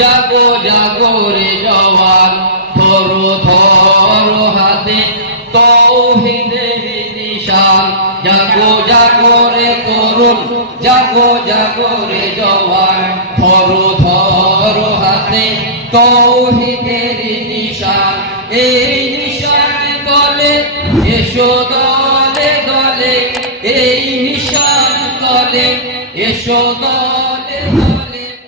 জাগো জাগো রে জওয়ান, ধরো ধরো হাতে তৌহিদের নিশান। জাগো জাগো রে তরুণ, জাগো জাগো রে জওয়ান, ধরো ধরো হাতে তৌহিদের নিশান। এই নিশান তলে এসো দলে দলে, এই নিশান তলে এসো দলে দলে।